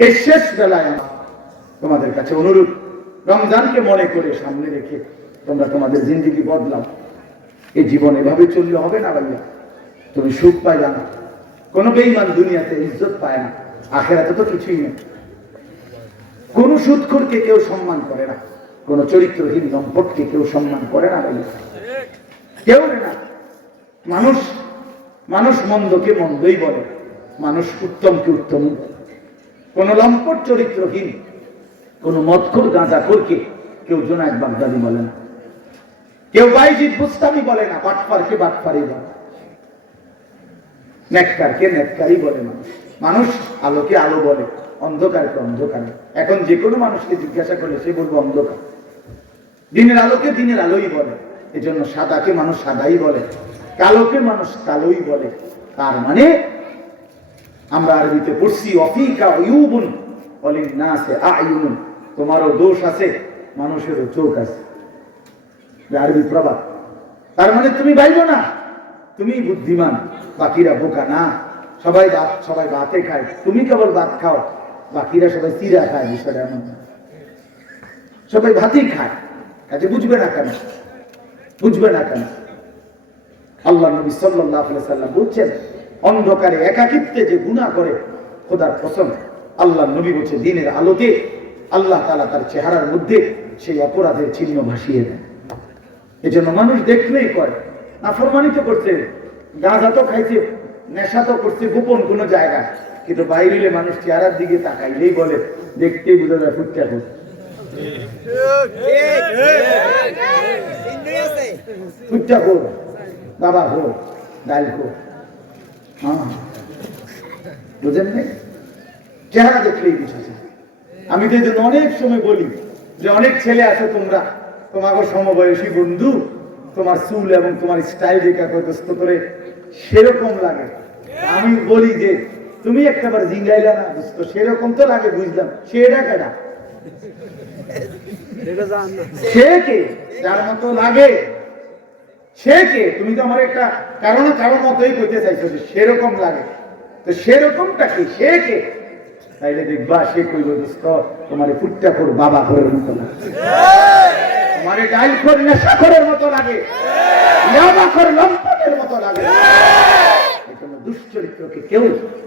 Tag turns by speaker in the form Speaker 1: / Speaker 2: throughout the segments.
Speaker 1: এই শেষ বেলায় আমার তোমাদের কাছে অনুরোধ, রমজানকে মনে করে সামনে রেখে তোমরা তোমাদের জিন্দিগি বদলাও। এই জীবন এভাবে চললে হবে না ভাইয়া? তুমি সুখ পাইলা না। কোন বেইমান দুনিয়াতে ইজ্জত পায় না। আখেরাতে তো কিছুই নেই। কোন সুদখোরকে কেউ সম্মান করে না। কোন চরিত্রহীন দম্পটকে কেউ সম্মান করে না ভাইয়া। কেউ না। মানুষ মানুষ মন্দকে মন্দই বলে। মানুষ উত্তমকে উত্তম কোন লম্পট চরিত্রহীন, কোন মদখোর গাঁজাখোরকে কেউ জোনায়দ বাগদাদি বলে না। কেউ বাইজিৎ বুস্তামি বলে না, বাটফারকে বাটফারি বলে। নেককারকে নেককারই বলে মানুষ। মানুষ আলোকে আলো বলে, অন্ধকারকে অন্ধকার। এখন যে কোনো মানুষকে জিজ্ঞাসা করলে সে বলব অন্ধকার। দিনের আলোকে দিনের আলোই বলে, এজন্য সাদাকে মানুষ সাদাই বলে, কালোকে মানুষ কালোই বলে। তার মানে আমরা আরবিতে পড়ছি অফিকা ইউবুন বলেন না আছে আয়ুন তোমারও দোষ আছে, মানুষেরও চোখ আছে। আরবি প্রবাদ। তার মানে তুমি বাইবো না, তুমি বুদ্ধিমান, বাকিরা বোকা না। সবাই ভাত, সবাই ভাতে খায়। তুমি কেবল ভাত খাও, বাকিরা সবাই চিরা খায় বিষয়টা এমন সবাই ভাতই খায়, কাজে বুঝবে না কেন? বুঝবে না কেন? আল্লাহ নবী আলাইহি সাল্লাম বলছেন অন্ধকারে একাকিত্বে যে গুনাহ করে, খোদার কসম, আল্লাহ নবী বলছে, দিনের আলোকে আল্লাহ তালা তার চেহারার মধ্যে সেই অপরাধের চিহ্ন ভাসিয়ে দেয় এজন্য মানুষ দেখলেই করে নাফরমানি তো করছে গাঁজা তো খাইছে নেশা তো করছে গোপন কোনো জায়গা। কিন্তু বাইরে মানুষ চেহারার দিকে তাকাইলেই বলে, দেখতেই বোঝা যায় ফুটটা করছে বাবা কর ডাল হ্যাঁ বুঝেন নি? চেহারা দেখলেই বুঝা যায়। আমি তো অনেক সময় বলি যে অনেক ছেলে আছে তোমরা তোমাকে সমবয়সী বন্ধু তোমার চুল এবং তোমার স্টাইল দেখে করে সেরকম লাগে। আমি বলি যে তুমি একটাবার জিঙ্গাইলা না দোস্ত সেরকম তো লাগে বুঝলাম। সেটা কেনা সে কে? যার মতো লাগে। সে কে? তুমি তো আমার একটা কারণ কারণ মতোই করতে চাইছো যে সেরকম লাগে। তো সেরকমটা কি? সে কে? তাইলে দেখবা, সে কইল, দোস্ত, তোমার ফুটটা কর বাবা করে মতো লাগে। তোমার ডাইল কর নেশাখরের মতো লাগে। ইয়াবাখর লম্পটের মতো লাগে। দুশ্চরিত্রকে কেউ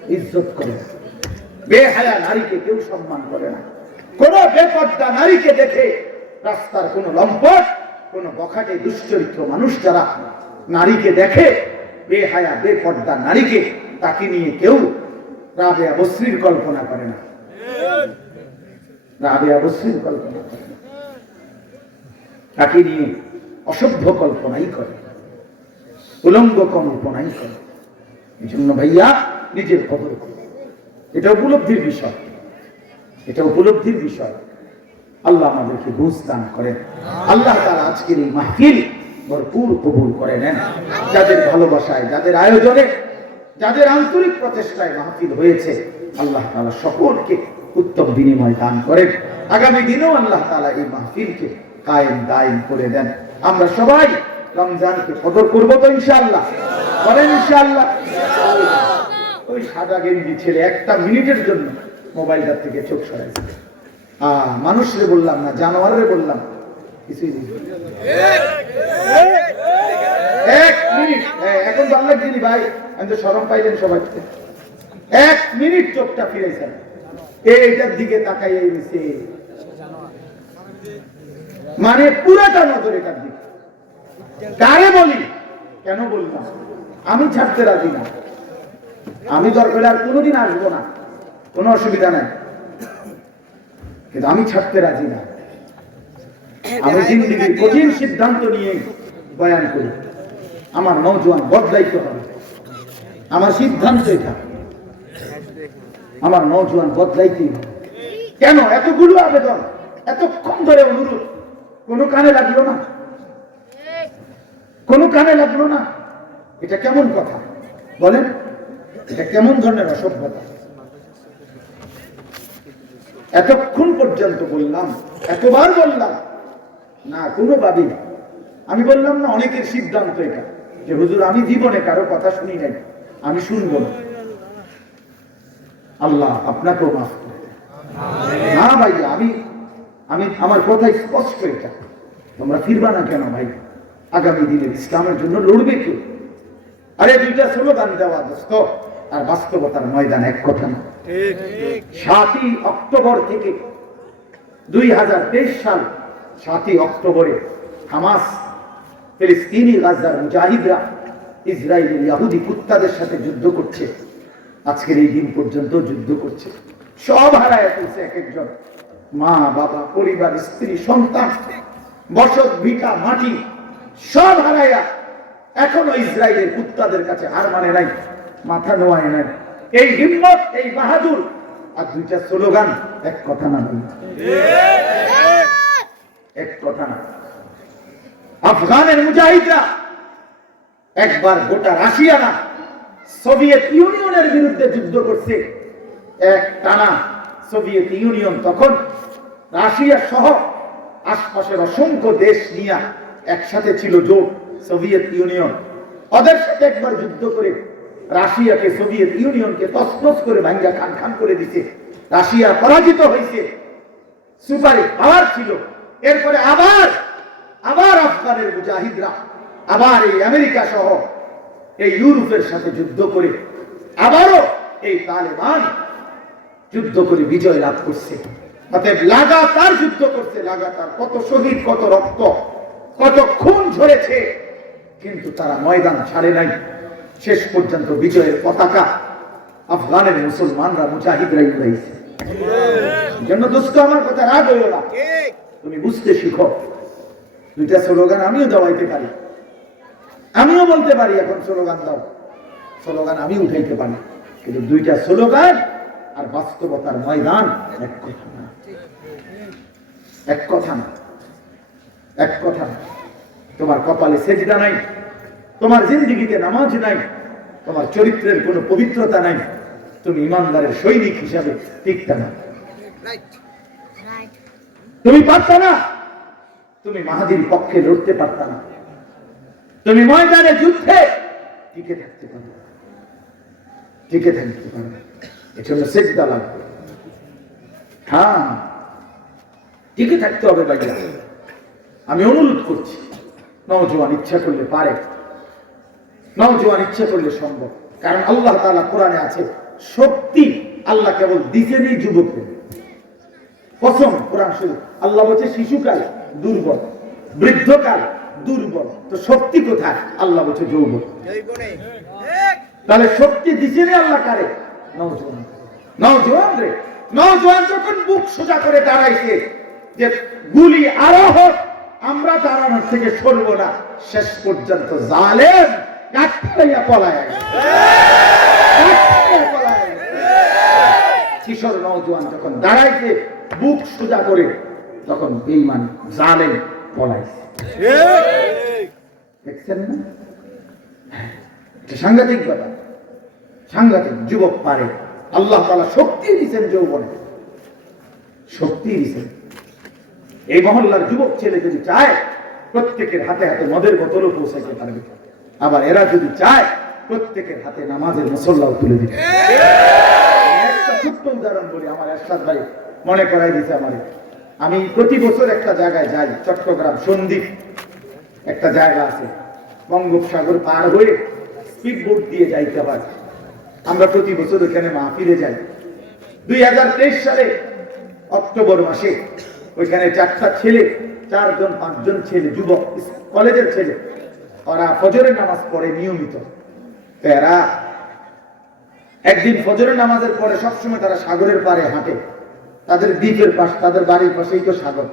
Speaker 1: ইজ্জত করে না। বেহায়া নারীকে কেউ সম্মান করে না। কোন বেপর্দা নারীকে দেখে রাস্তার কোন লম্পট কোন বখাটে দুশ্চরিত্র মানুষ যারা নারীকে দেখে, বেহায়া, বেপর্দা নারীকে, তাকে নিয়ে কেউ রাবেয়া বস্রির কল্পনা করে না। রাবেয়া বস্রির কল্পনা তাকে নিয়ে অসভ্য কল্পনাই করে, উলঙ্গ কল্পনাই করে। এই জন্য ভাইয়া, নিজের খবর এটা উপলব্ধির বিষয়। এটা উপলব্ধির বিষয়। আল্লাহ আমাদেরকে বুঝ দান করেন। আল্লাহ তারা আজকের এই মাহফিল ভরপুর কবুল করে নেন। যাদের ভালোবাসায়, যাদের আয়োজনে, যাদের আন্তরিক প্রচেষ্টায় মাহফিল হয়েছে, আল্লাহ তালা সকলকে উত্তম বিনিময় দান করেন। আগামী দিনেও আল্লাহ তালা এই মাহফিলকে কায়েম দায়েম করে দেন। আমরা সবাই রমজানকে কদর করব তো ইনশাআল্লাহ। বলেন ইনশাআল্লাহ। ওই সাদা গেঞ্জি ছেলে একটা মিনিটের জন্য মোবাইলটার থেকে চোখ সরাইছে আহ মানুষরে বললাম না জানোয়ারে বললাম। কিছুই এক মিনিট। হ্যাঁ, এখন আল্লাহ দিদি ভাই। আমি তো সরম পাইলেন সবাই এক মিনিট চোখটা ফিরেছেন এইটার দিকে তাকাই রয়েছে। মানে পুরাটা নজর এটার দিকে। কারে বলি? কেন বললাম? আমি ছাড়তে রাজি না। আমি দরকার আর কোনোদিন আসব না। কোনো অসুবিধা নাই। কিন্তু আমি ছাড়তে রাজি না। আমি জিন্দিগির কঠিন সিদ্ধান্ত নিয়ে বয়ান করি। আমার নৌজওয়ান বদলাইতে হবে। আমার সিদ্ধান্ত এটা। আমার নৌজওয়ান বদলাইতেই হবে। কেন? এতগুলো আবেদন এতক্ষণ ধরে অনুরোধ। কোনো কানে লাগল না? কোনো কানে লাগল না? এটা কেমন কথা? বলেন এটা কেমন ধরনের অসভ্যতা? এতক্ষণ পর্যন্ত বললাম, এতবার বললাম। না, কোনো ভাবি না। আমি বললাম না, অনেকের সিদ্ধান্ত এটা, যে হুজুর, আমি জীবনে কারও কথা শুনি নাই। আমি শুনব না। আল্লাহ আপনাকেও মাফ। না ভাই আমি আমি, আমার কথাই স্পষ্ট এটা। তোমরা ফিরবা না কেন ভাই? আগামী দিনে ইসলামের জন্য লড়বে কেউ আরে, দুইটা স্লোগান দেওয়া, দোস্ত। আর বাস্তবতার ময়দান এক কথা না। সাতই অক্টোবর থেকে দুই হাজার তেইশ সাল, সাতই অক্টোবরে হামাস, ফিলিস্তিনি, গাজার মুজাহিদরা ইসরায়েলি, ইয়াহুদি কুত্তাদের সাথে যুদ্ধ করছে। আজকের এই দিন পর্যন্ত যুদ্ধ করছে। সব হারায় ফেলছে এক একজন। মা, বাবা, পরিবার, স্ত্রী, সন্তান, বসত, ভিটা, মাটি, সব হারাইয়া এখনও ইসরায়েলের কুত্তাদের কাছে হার মানে নাই, মাথা নোয়ায় নাই। এই হিম্মত, এই বাহাদুর। আর দুইটা স্লোগান, এক কথা না এক কথা না। আফগানের মুজাহিদরা একবার গোটা রাশিয়া না সোভিয়েত ইউনিয়নের বিরুদ্ধে যুদ্ধ করছে। এক টানা সোভিয়েত ইউনিয়ন তখন রাশিয়া সহ আশপাশের অসংখ্য দেশ নিয়ে একসাথে ছিল জোট, সোভিয়েত ইউনিয়ন। ওদের সাথে একবার যুদ্ধ করে রাশিয়াকে সোভিয়েত ইউনিয়নকে তসনস করে ভাঙ্গা খান খান করে দিছে। রাশিয়া পরাজিত হয়েছে। সুপারে পাওয়ার ছিল। এরপরে আবার আবার আফগানের মুজাহিদরা, আবার এই আমেরিকা সহ এই ইউরোপের সাথে যুদ্ধ করে আবারও এই তালেবান যুদ্ধ করে বিজয় লাভ করছে। অতএব লাগাতার যুদ্ধ করছে, লাগাতার। কত শহীদ, কত রক্ত, কত খুন ঝরেছে, কিন্তু তারা ময়দান ছাড়ে নাই। শেষ পর্যন্ত বিজয়ের পতাকা আফগানের মুসলমানরা মুজাহিদরাই উড়াইছে। জন্য দোস্ত আমার কথা রাগ হইও না। তুমি বুঝতে শিখো। দুইটা স্লোগান আমিও দেওয়াইতে পারি। আমিও বলতে পারি এখন স্লোগান দাও। স্লোগান আমি উঠাইতে পারি। কিন্তু দুইটা স্লোগান আর বাস্তবতার ময়দান এক কথা না। এক কথা না। এক কথা না। তোমার কপালে সেজদা নাই। তোমার জিন্দিগিতে নামাজ নাই তোমার চরিত্রের কোনো পবিত্রতা নাই তুমি ইমানদারের সৈনিক হিসাবে টিকতে না। তুমি পারতা না তুমি মাহাদির পক্ষে লড়তে পারতা না। তুমি ময়দানে যুদ্ধে টিকে থাকতে পারবে না। টিকে থাকতে পারবে এজন্য সেজদা লাগবে হ্যাঁ টিকে থাকতে হবে বাইরে আমি অনুরোধ করছি নওজোয়ান ইচ্ছা করলে পারে। নওজোয়ান ইচ্ছা করলে সম্ভব। কারণ আল্লাহ তাআলা কোরআনে আছে শক্তি আল্লাহ কেবল দিছেনই যুবকদের কসম কোরআন শরীফ, আল্লাহ বলছে শিশুকাল দুর্বল, বৃদ্ধকাল দুর্বল। তো শক্তি কোথায়? আল্লাহ বলছে যৌবন তাহলে শক্তি দিছেন আল্লাহ কারে? নওজোয়ান নওজোয়ান রে নওজোয়ান যখন বুক সোজা করে দাঁড়াইছে যে গুলি আরও হোক আমরা দাঁড়ানোর থেকে সরব না। শেষ পর্যন্ত জালেম কিশোর নওজোয়ান যখন দাঁড়াইছে, বুক সোজা করে, তখন বেইমান জালেম পলাইছে। দেখছেন না? সাংঘাতিক ব্যাপার। সাংঘাতিক যুবক পারে। আল্লাহ তালা শক্তি দিচ্ছেন যৌবনে। শক্তি দিচ্ছেন এই মহল্লার যুবক ছেলে যদি চায়, প্রত্যেকের হাতে হাতে মদের বোতলও পৌঁছাইতে পারবে। আবার এরা যদি চায় প্রত্যেকের হাতে নামাজের মুসল্লাও তুলে দিবে। একটা ছোট্ট উদাহরণ বলি আমার এরশাদ ভাই মনে করাই দিছে আমার। আমি প্রতি বছর একটা জায়গায় যাই চট্টগ্রাম সন্দ্বীপ। একটা জায়গা আছে বঙ্গোপসাগর পার হয়ে স্পিড বোট দিয়ে যাইতে হয়। আমরা প্রতি বছর ওখানে মাহফিলে যাই। দুই হাজার তেইশ সালে অক্টোবর মাসে ওইখানে চারটা ছেলে চারজন পাঁচজন ছেলে যুবক কলেজের ছেলে ওরা ফজরের নামাজ পড়ে নিয়মিত। এরা একদিন ফজরের নামাজের পরে সবসময় তারা সাগরের পাড়ে হাঁটে। তাদের দ্বীপের পাশ, তাদের বাড়ির পাশেই তো সাগর।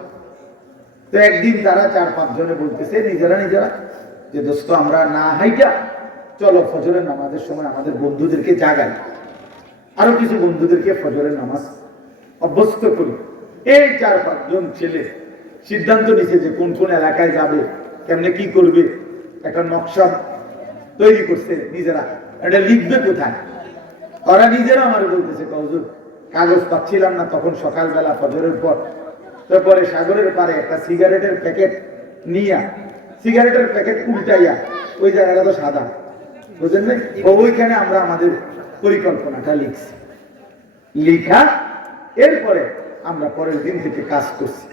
Speaker 1: তো একদিন তারা চার পাঁচ জনে বলতেছে, নিজেরা নিজেরা, যে দোস্ত, আমরা না হাইটা, চলো ফজরের নামাজের সময় আমাদের বন্ধুদেরকে জাগাই। আরও কিছু বন্ধুদেরকে ফজরের নামাজ অভ্যস্ত করি। এই চার পাঁচজন ছেলে সিদ্ধান্ত নিছে যে কোন কোন এলাকায় যাবে, কেমনে কি করবে একটা নকশা তৈরি করছে নিজেরা। এটা লিখবে কোথায়? ওরা নিজেরা আমার বলতেছে কৌজুর কাগজ পাচ্ছিলাম না তখন সকালবেলা ফজরের পর। তারপরে সাগরের পারে একটা সিগারেটের প্যাকেট নিয়া, সিগারেটের প্যাকেট উল্টাইয়া, ওই জায়গাটা তো সাদা। বুঝলেন? ওইখানে আমরা আমাদের পরিকল্পনাটা লিখছি। লিখা, এরপরে আমরা পরের দিন থেকে কাজ করছি।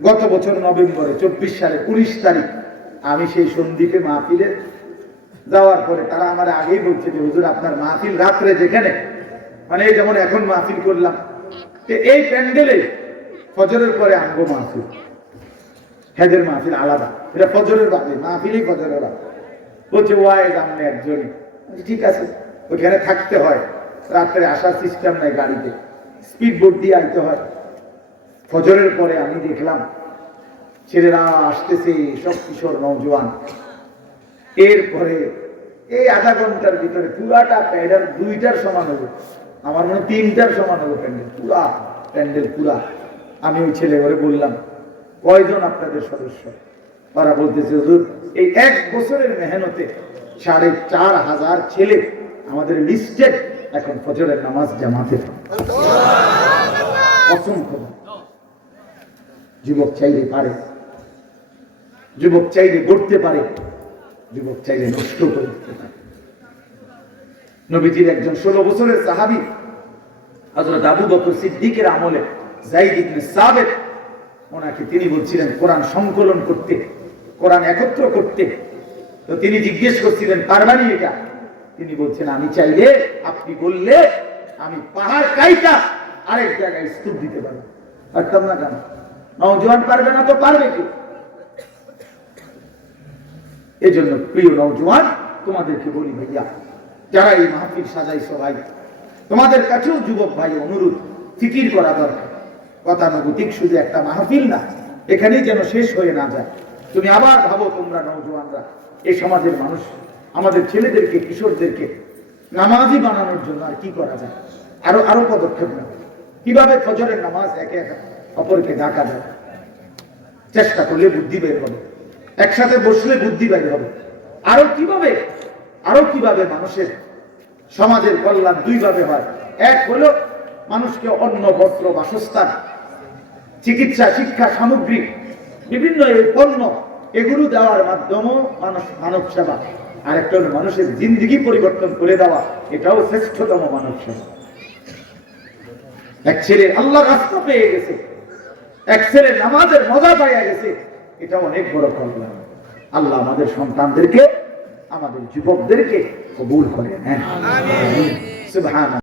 Speaker 1: গত বছর নভেম্বরে চব্বিশ সালে উনিশ তারিখ আমি সেই সন্দীপে মাহফিলে যাওয়ার পরে তারা আমার আগেই বলছে যে, হুজুর, আপনার মাহফিল রাত্রে যেখানে? মানে এই যেমন এখন মাহফিল করলাম। এই প্যান্ডেলে ফজরের পরে আনব মাহফিল। হেজের মাহফিল আলাদা। এটা ফজরের বাদে, মাহফিলই ফজরের বাদে। বলছে ওয়াইজ আমরা একজনই। ঠিক আছে, ওইখানে থাকতে হয়। রাত্রে আসার সিস্টেম নাই গাড়িতে। স্পিড বোট দিয়ে আইতে হয়। ফজরের পরে আমি দেখলাম ছেলেরা আসতেছে সব কিশোর নৌজওয়ান এরপরে এই আধা ঘণ্টার ভিতরে পুরাটা প্যান্ডেল দুইটার সমান হলো। আমার মনে তিনটার সমান হলো প্যান্ডেল পুরা প্যান্ডেল পুরা। আমি ওই ছেলে ঘরে বললাম কয়জন আপনাদের সদস্য? ওরা বলতেছে হুজুর এই এক বছরের মেহনতে সাড়ে চার হাজার ছেলে আমাদের লিস্টেড এখন ফজরের নামাজ জামাতে অসংখ্য। যুবক চাইলে পারে। যুবক চাইলে গড়তে পারে, যুবক চাইলে নষ্ট করে পারে। নবীজির একজন ষোলো বছরের সাহাবি, হযরত আবু বকর সিদ্দিকের আমলে সাবেত, ওনাকে তিনি বলছিলেন, কোরআন সংকলন করতে, কোরআন একত্র করতে। তো তিনি জিজ্ঞেস করছিলেন পারবানি এটা? তিনি বলছেন, আমি চাইলে, আপনি বললে আমি পাহাড় কাইটা আরেক জায়গায় স্তূপ দিতে পারব। পারতাম না কেন? নওজোয়ান পারবে না তো পারবে কি? এই জন্য প্রিয় নওজোয়ান, তোমাদেরকে বলি ভাইয়া, যারা এই মাহফিল সাজাই সবাই, তোমাদের কাছেও যুবক ভাই অনুরোধ, ফিকির করা দরকার। গতানুগতিক শুধু একটা মাহফিল না, এখানেই যেন শেষ হয়ে না যায়। তুমি আবার ভাবো তোমরা নওজোয়ানরা এই সমাজের মানুষ, আমাদের ছেলেদেরকে, কিশোরদেরকে, নামাজি বানানোর জন্য আর কি করা যায়? আরও আরও পদক্ষেপ নেবে কীভাবে ফজরের নামাজ একে একে অপরকে ডাকা যায়? চেষ্টা করলে বুদ্ধি বের হবে। একসাথে বসলে বুদ্ধি বের হবে। আরও কীভাবে? আরও কীভাবে মানুষের সমাজের কল্যাণ দুইভাবে হয়? এক হলো মানুষকে অন্ন, বস্ত্র, বাসস্থান, চিকিৎসা, শিক্ষা, সামগ্রী, বিভিন্ন এই পণ্য, এগুলো দেওয়ার মাধ্যমেও মানুষ মানব সেবা। আরেকটা হলো মানুষের জিন্দিগি পরিবর্তন করে দেওয়া। এটাও শ্রেষ্ঠতম মানব সেবা। এক ছেলে আল্লাহ রাস্তা পেয়ে গেছে। এক ছেলে নামাজের মজা পাইয়া গেছে। এটা অনেক বড় কল্যাণ আল্লাহ আমাদের সন্তানদেরকে আমাদের যুবকদেরকে কবুল করে হ্যাঁ